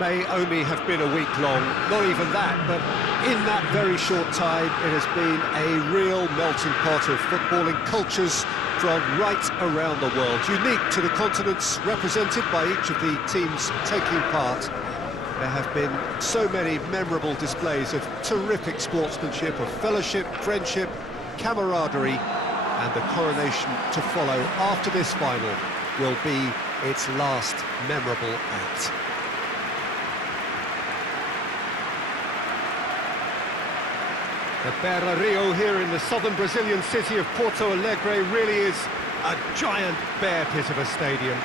may only have been a week long, not even that, but in that very short time it has been a real melting pot of footballing cultures from right around the world, unique to the continents represented by each of the teams taking part. There have been so many memorable displays of terrific sportsmanship, of fellowship, friendship, camaraderie, and the coronation to follow after this final will be its last memorable act. The Beira Rio here in the southern Brazilian city of Porto Alegre really is a giant bear pit of a stadium.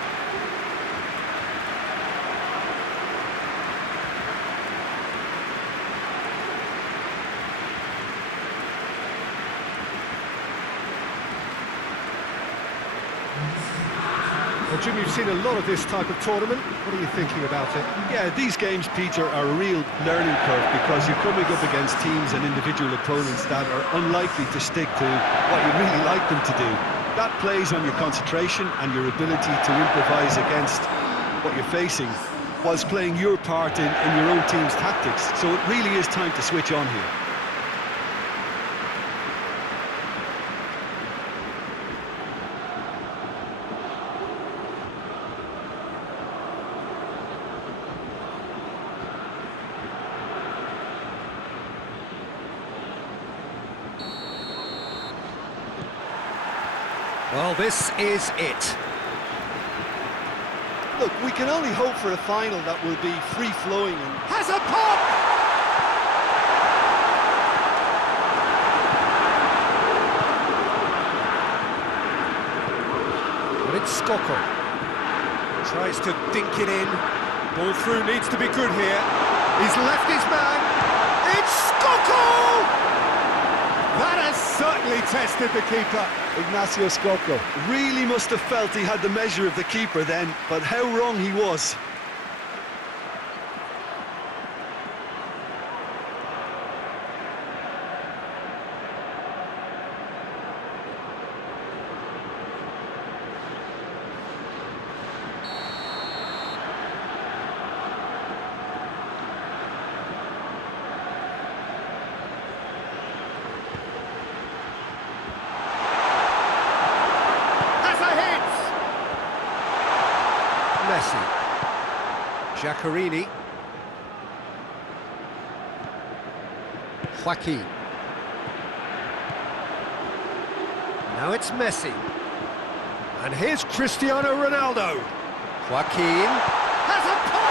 Well, Jim, you've seen a lot of this type of tournament. What are you thinking about it? Yeah, these games, Peter, are a real learning curve because you're coming up against teams and individual opponents that are unlikely to stick to what you really like them to do. That plays on your concentration and your ability to improvise against what you're facing whilst playing your part in your own team's tactics. So it really is time to switch on here. Well, this is it. Look, we can only hope for a final that will be free-flowing and... Has a pop! But it's Skoko. Tries to dink it in. Ball through needs to be good here. He's left his man. It's Skoko! That has certainly tested the keeper. Ignacio Skoko really must have felt he had the measure of the keeper then, but how wrong he was. Messi. Giaccherini. Joaquin. Now it's Messi. And here's Cristiano Ronaldo. Joaquin has a pop!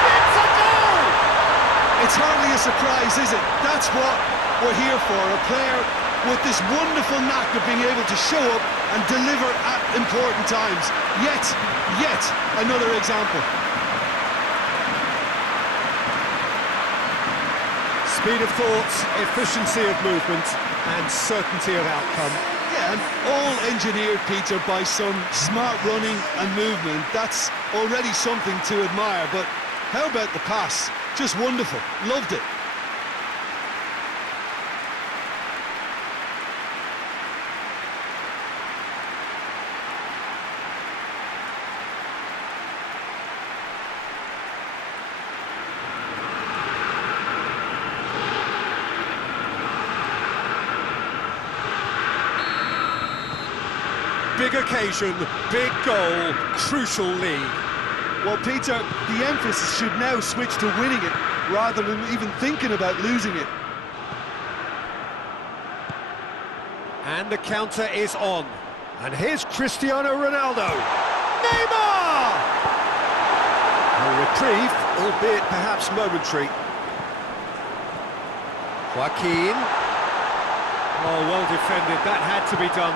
And it's a goal! It's hardly a surprise, is it? That's what we're here for, a player with this wonderful knack of being able to show up and deliver at important times. Yet another example. Speed of thought, efficiency of movement, and certainty of outcome. Yeah, and all engineered, Peter, by some smart running and movement. That's already something to admire, but how about the pass? Just wonderful. Loved it. Big occasion, big goal, crucial lead. Well, Peter, the emphasis should now switch to winning it, rather than even thinking about losing it. And the counter is on. And here's Cristiano Ronaldo. Neymar! A reprieve, albeit perhaps momentary. Joaquin. Oh, well defended, that had to be done.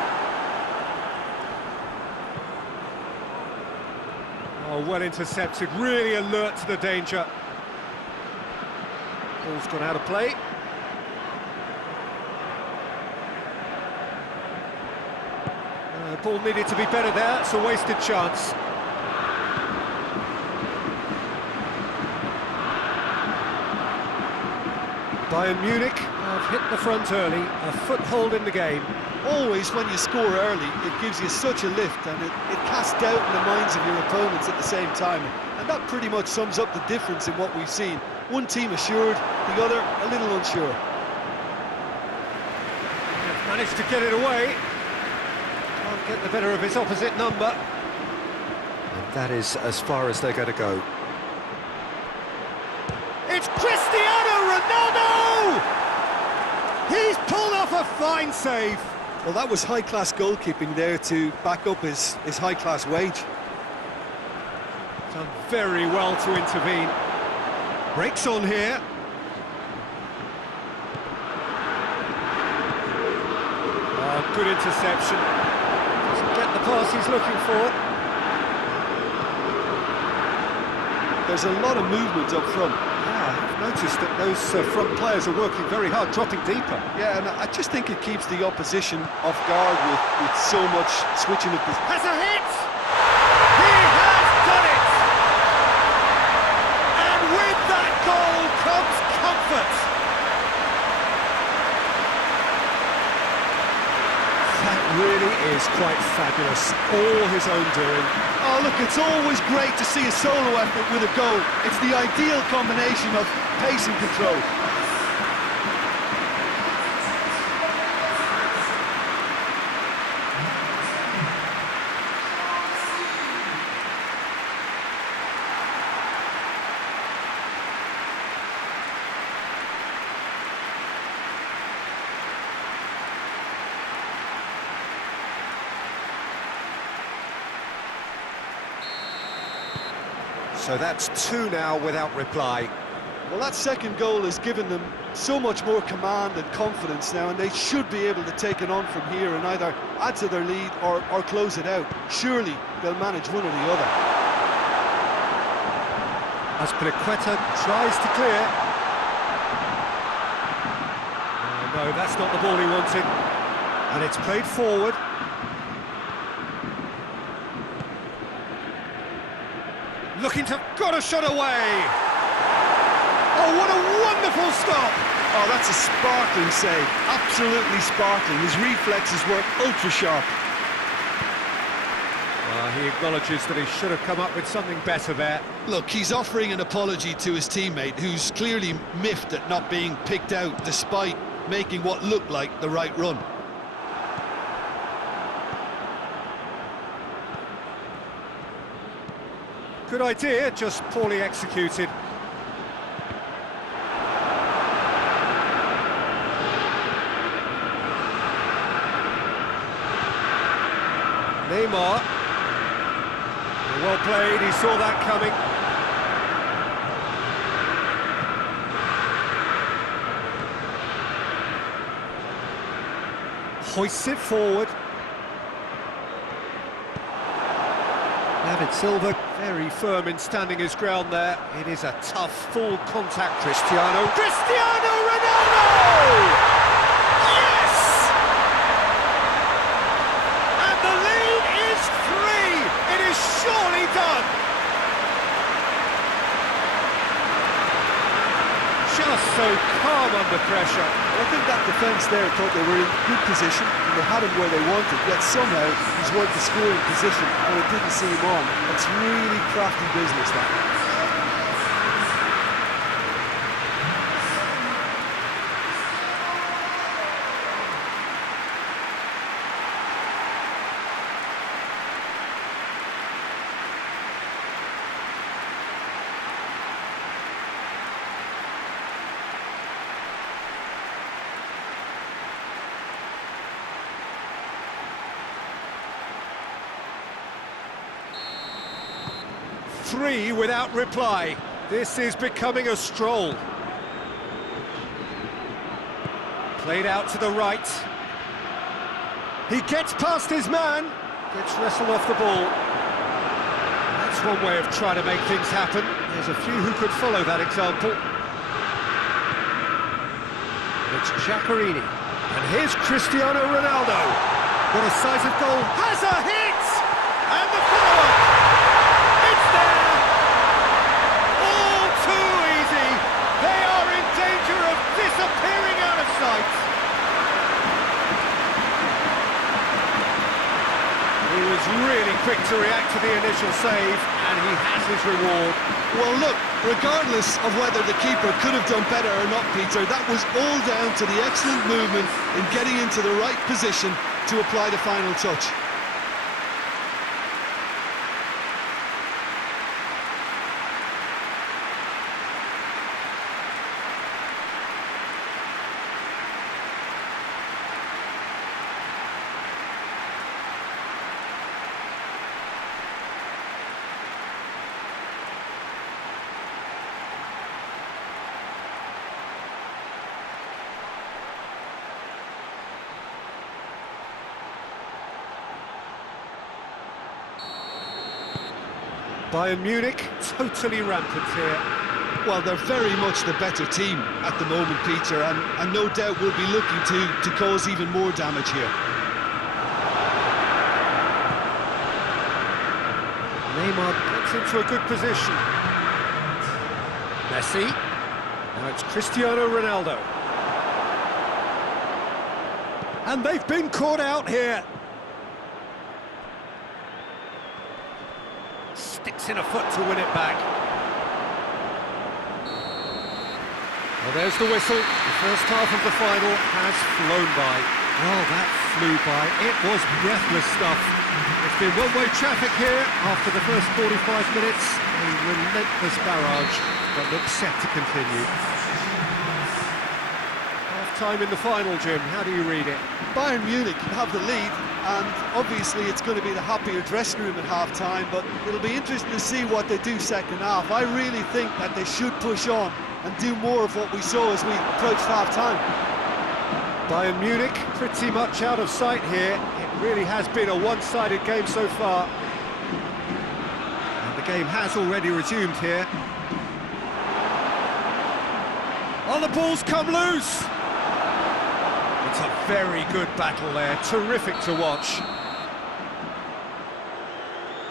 Oh, well intercepted, really alert to the danger. Ball's gone out of play. Ball needed to be better there, it's a wasted chance. Bayern Munich have hit the front early, a foothold in the game. Always, when you score early, it gives you such a lift, and it casts doubt in the minds of your opponents at the same time. And and that pretty much sums up the difference in what we've seen. One team assured, the other a little unsure. Managed to get it away. Can't get the better of his opposite number. And that is as far as they're going to go. It's Cristiano Ronaldo! He's pulled off a fine save. Well, that was high-class goalkeeping there to back up his high-class wage. Done very well to intervene. Breaks on here. Oh, good interception. Doesn't get the pass he's looking for. There's a lot of movement up front. I've noticed that those front players are working very hard, dropping deeper. Yeah, and I just think it keeps the opposition off guard with so much switching of position. Has a hit! He has done it! And with that goal comes comfort. That really is quite fabulous. All his own doing. Oh, look, it's always great to see a solo effort with a goal. It's the ideal combination of pace and control. So that's two now without reply. Well, that second goal has given them so much more command and confidence now, and they should be able to take it on from here and either add to their lead or close it out. Surely they'll manage one or the other. Azpilicueta tries to clear. No, that's not the ball he wanted. And it's played forward. Looking to... got a shot away! Oh, what a wonderful stop! Oh, that's a sparkling save. Absolutely sparkling. His reflexes were ultra sharp. He acknowledges that he should have come up with something better there. Look, he's offering an apology to his teammate, who's clearly miffed at not being picked out despite making what looked like the right run. Good idea, just poorly executed. Neymar. Well played, he saw that coming. Hoists it forward. David Silva, very firm in standing his ground there. It is a tough, full contact. Cristiano Ronaldo! Yes! And the lead is 3! It is surely done! Just so calm under pressure. I think that defence there thought they were in good position and they had him where they wanted, yet somehow he's worked the scoring position and it didn't see him on. It's really crafty business, that. Three without reply. This is becoming a stroll. Played out to the right. He gets past his man. Gets wrestled off the ball. That's one way of trying to make things happen. There's a few who could follow that example. And it's Giaccherini. And here's Cristiano Ronaldo. What a sight of goal. Has a hit! And the follow-up. It's there! All too easy! They are in danger of disappearing out of sight! He was really quick to react to the initial crucial save, and he has his reward. Well, look, regardless of whether the keeper could have done better or not, Peter, that was all down to the excellent movement in getting into the right position to apply the final touch. Bayern Munich, totally rampant here. Well, they're very much the better team at the moment, Peter, and no doubt will be looking to cause even more damage here. Neymar gets into a good position. Messi. Now it's Cristiano Ronaldo. And they've been caught out here. Sticks in a foot to win it back. Well, there's the whistle. The first half of the final has flown by. Well, that flew by. It was breathless stuff. It's been one-way traffic here after the first 45 minutes. A relentless barrage that looks set to continue. Half-time in the final, Jim. How do you read it? Bayern Munich have the lead, and obviously it's going to be the happier dressing room at half-time, but it'll be interesting to see what they do second half. I really think that they should push on and do more of what we saw as we approached half-time. Bayern Munich pretty much out of sight here. It really has been a one-sided game so far. And the game has already resumed here. Oh, the ball's come loose! It's a very good battle there, terrific to watch.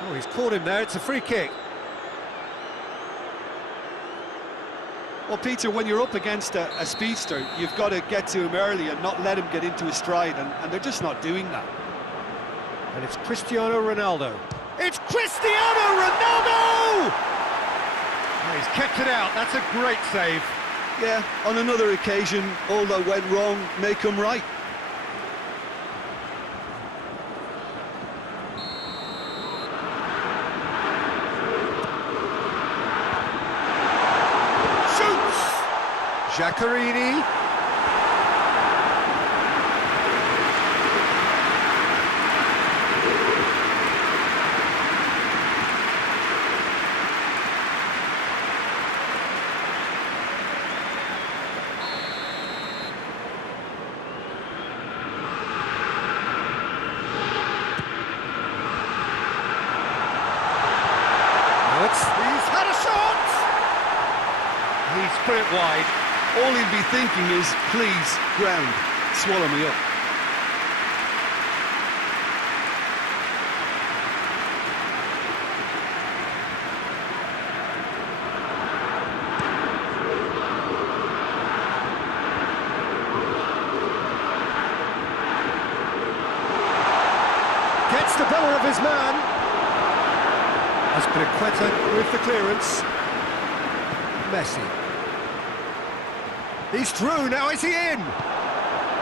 Oh, he's caught him there, it's a free kick. Well, Peter, when you're up against a speedster, you've got to get to him early and not let him get into his stride, and they're just not doing that. And it's Cristiano Ronaldo. It's Cristiano Ronaldo! Oh, he's kept it out, that's a great save. Yeah, on another occasion, all that went wrong may come right. Shoots! Giaccherini. He's had a shot! He's put it wide. All he'd be thinking is, please, ground, swallow me up. Gets the better of his man. Aspilicueta with the clearance. Messi. He's through, now is he in?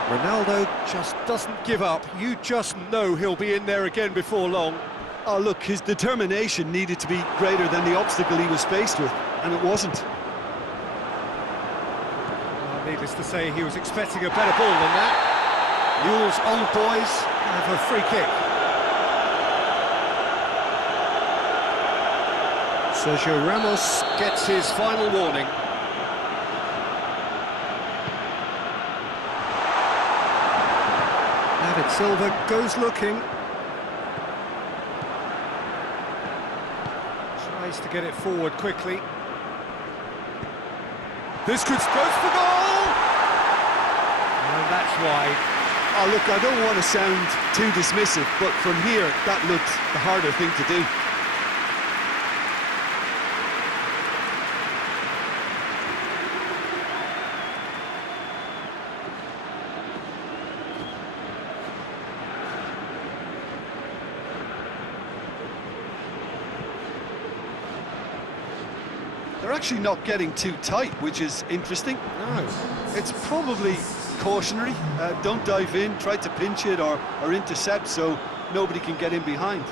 Ronaldo just doesn't give up. You just know he'll be in there again before long. Oh, look, his determination needed to be greater than the obstacle he was faced with, and it wasn't. Well, needless to say, he was expecting a better ball than that. Newell's old boys have a free kick. Sergio Ramos gets his final warning. David Silva goes looking. Tries to get it forward quickly. This could go for goal! And that's wide. Oh, look, I don't want to sound too dismissive, but from here, that looked the harder thing to do. actually not getting too tight, which is interesting. No. It's probably cautionary. Don't dive in, try to pinch it or intercept so nobody can get in behind.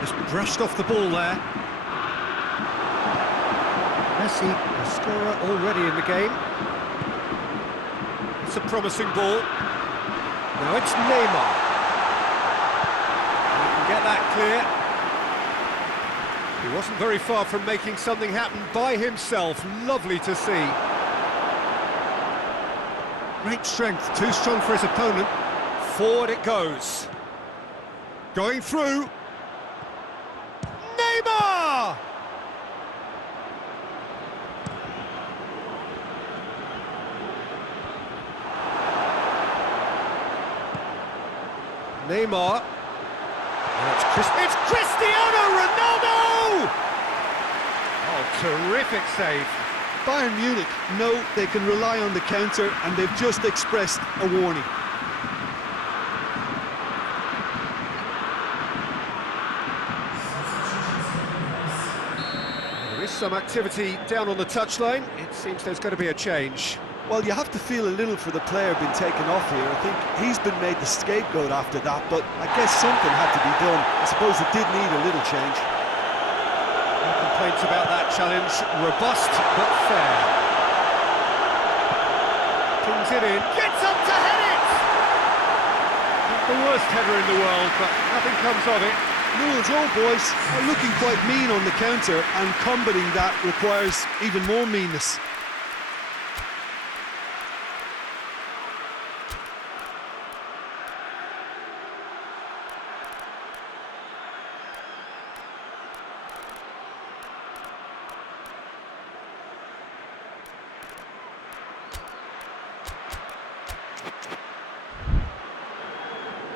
Just brushed off the ball there. Messi, a scorer already in the game. It's a promising ball. Now it's Neymar. He can get that clear. He wasn't very far from making something happen by himself. Lovely to see. Great strength, too strong for his opponent. Forward it goes. Going through. Neymar! Neymar. It's Cristiano Ronaldo! Oh, terrific save. Bayern Munich know they can rely on the counter, and they've just expressed a warning. There is some activity down on the touchline. It seems there's going to be a change. Well, you have to feel a little for the player being taken off here. I think he's been made the scapegoat after that, but I guess something had to be done. I suppose it did need a little change. No complaints about that challenge. Robust, but fair. Pings it in. Gets up to head it! Not the worst header in the world, but nothing comes of it. Newell's old boys are looking quite mean on the counter, and combating that requires even more meanness.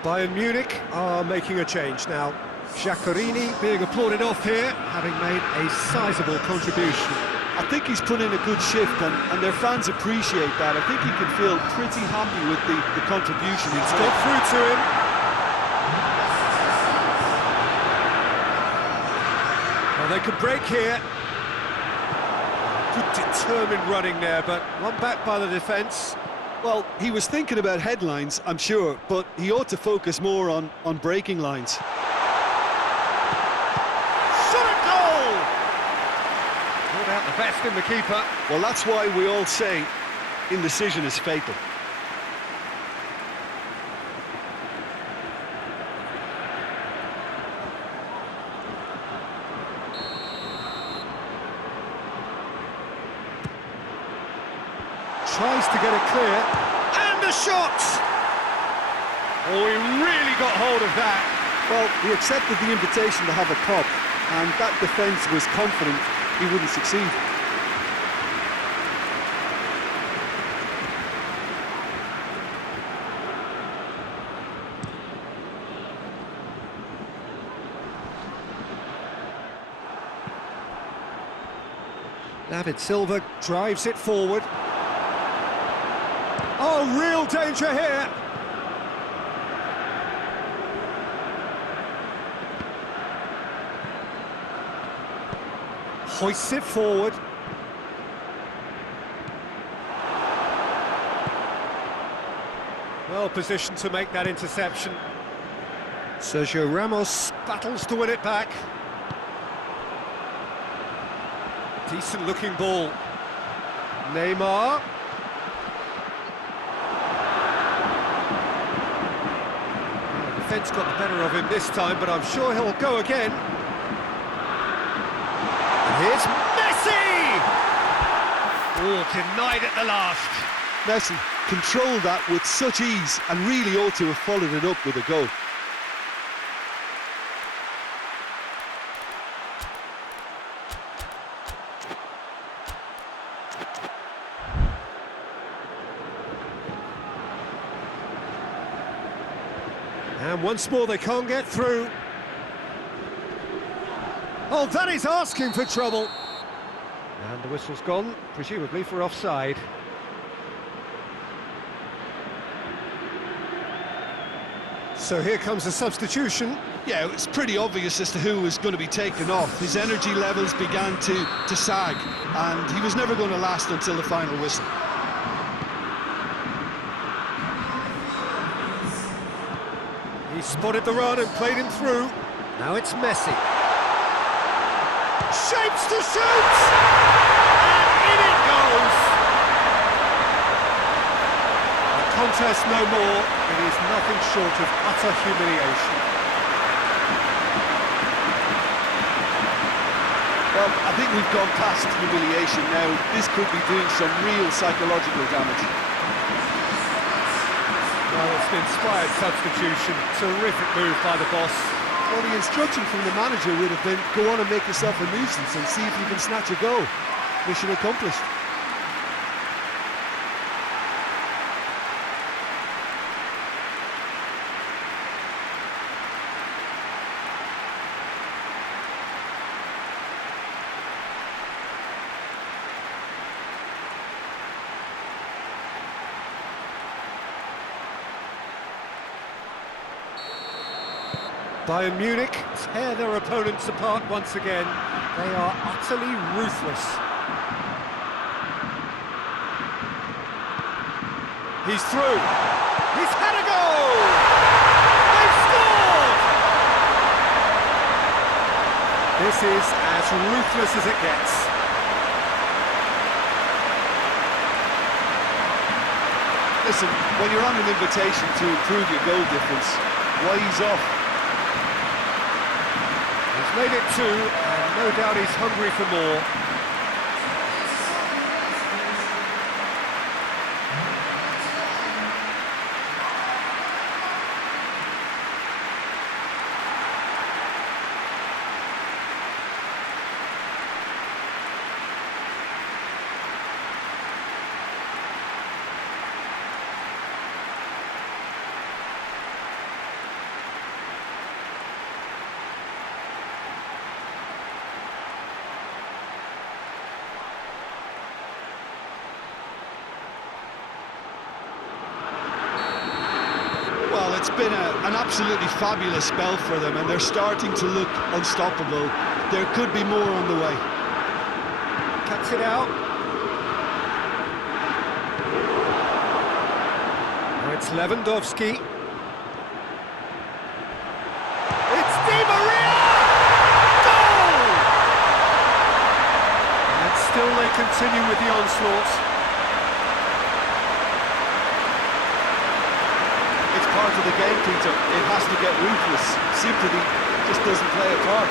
Bayern Munich are making a change now. Giaccherini being applauded off here, having made a sizable contribution. I think he's put in a good shift, and their fans appreciate that. I think he can feel pretty happy with the contribution he's Got through to him. Well, they could break here. Good determined running there, but one back by the defence. Well, he was thinking about headlines, I'm sure, but he ought to focus more on breaking lines. Shot a goal! Brought out the best in the keeper. Well, that's why we all say indecision is fatal. Tries to get it clear, and a shot! Oh, he really got hold of that. Well, he accepted the invitation to have a pop, and that defence was confident he wouldn't succeed. David Silva drives it forward. Oh, real danger here. Hoists it forward. Well positioned to make that interception. Sergio Ramos battles to win it back. Decent looking ball. Neymar. The defence got the better of him this time, but I'm sure he'll go again. And here's Messi! Oh, denied at the last. Messi controlled that with such ease and really ought to have followed it up with a goal. And once more they can't get through. Oh, that is asking for trouble. And the whistle's gone, presumably for offside. So here comes a substitution. Yeah, it was pretty obvious as to who was going to be taken off. His energy levels began to sag, and he was never going to last until the final whistle. He spotted the run and played him through. Now it's Messi. Shapes to shoot! And in it goes! A contest no more. It is nothing short of utter humiliation. Well, I think we've gone past humiliation now. This could be doing some real psychological damage. Well, it's an inspired substitution. Terrific move by the boss. Well, the instruction from the manager would have been, go on and make yourself a nuisance and see if you can snatch a goal. Mission accomplished. Bayern Munich tear their opponents apart once again. They are utterly ruthless. He's through. He's had a goal! They've scored! This is as ruthless as it gets. Listen, when you're on an invitation to improve your goal difference, why ease off? He's made it 2, and no doubt he's hungry for more. It's been an absolutely fabulous spell for them, and they're starting to look unstoppable. There could be more on the way. Cuts it out. Now it's Lewandowski. It's Di Maria! Goal! And still they continue with the onslaught. Part of the game, Peter. It has to get ruthless. Sympathy just doesn't play a part.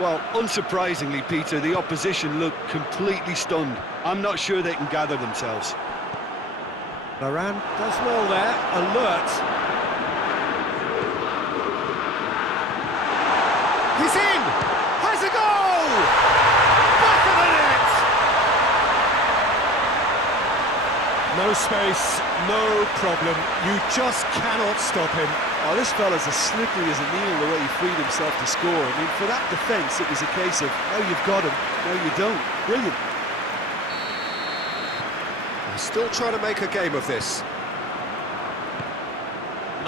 Well, unsurprisingly, Peter, the opposition look completely stunned. I'm not sure they can gather themselves. Varane does well there, alert. He's in! Has a goal! Back of the net! No space, no problem. You just cannot stop him. Oh, this fella's as slippery as a needle the way he freed himself to score. I mean, for that defence, it was a case of, now you've got him, now you don't. Brilliant. They're still trying to make a game of this.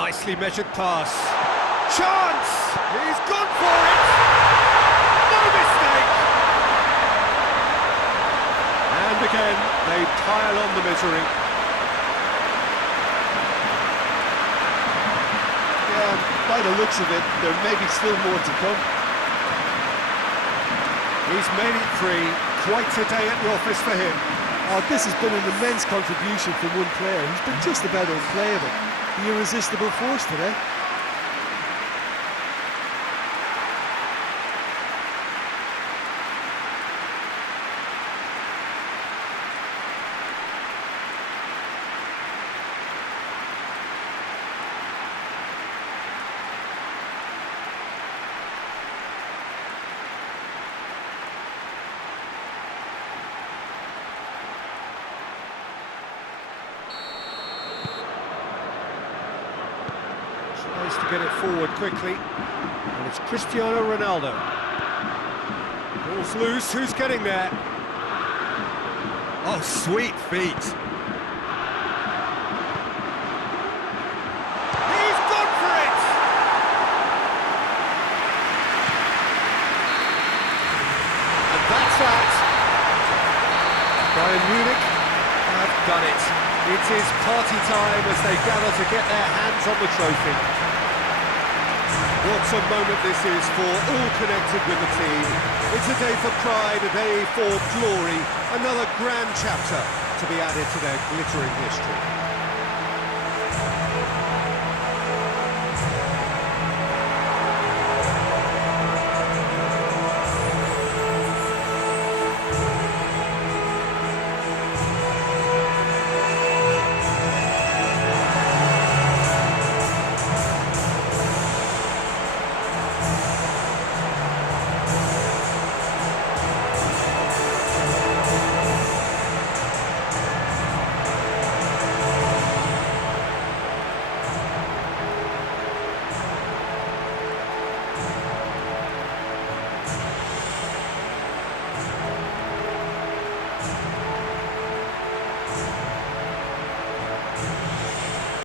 Nicely measured pass. Chance! He's gone for it! No mistake! And again, they pile on the misery. By the looks of it, there may be still more to come. He's made it 3. Quite a day at the office for him. Oh, this has been an immense contribution from one player. He's been just about unplayable. The irresistible force today. to get it forward quickly. And it's Cristiano Ronaldo. Ball's loose, who's getting there? Oh, sweet feet. He's gone for it! And that's that. Bayern Munich have done it. It is party time as they gather to get their hands on the trophy. What a moment this is for all connected with the team. It's a day for pride, a day for glory, another grand chapter to be added to their glittering history.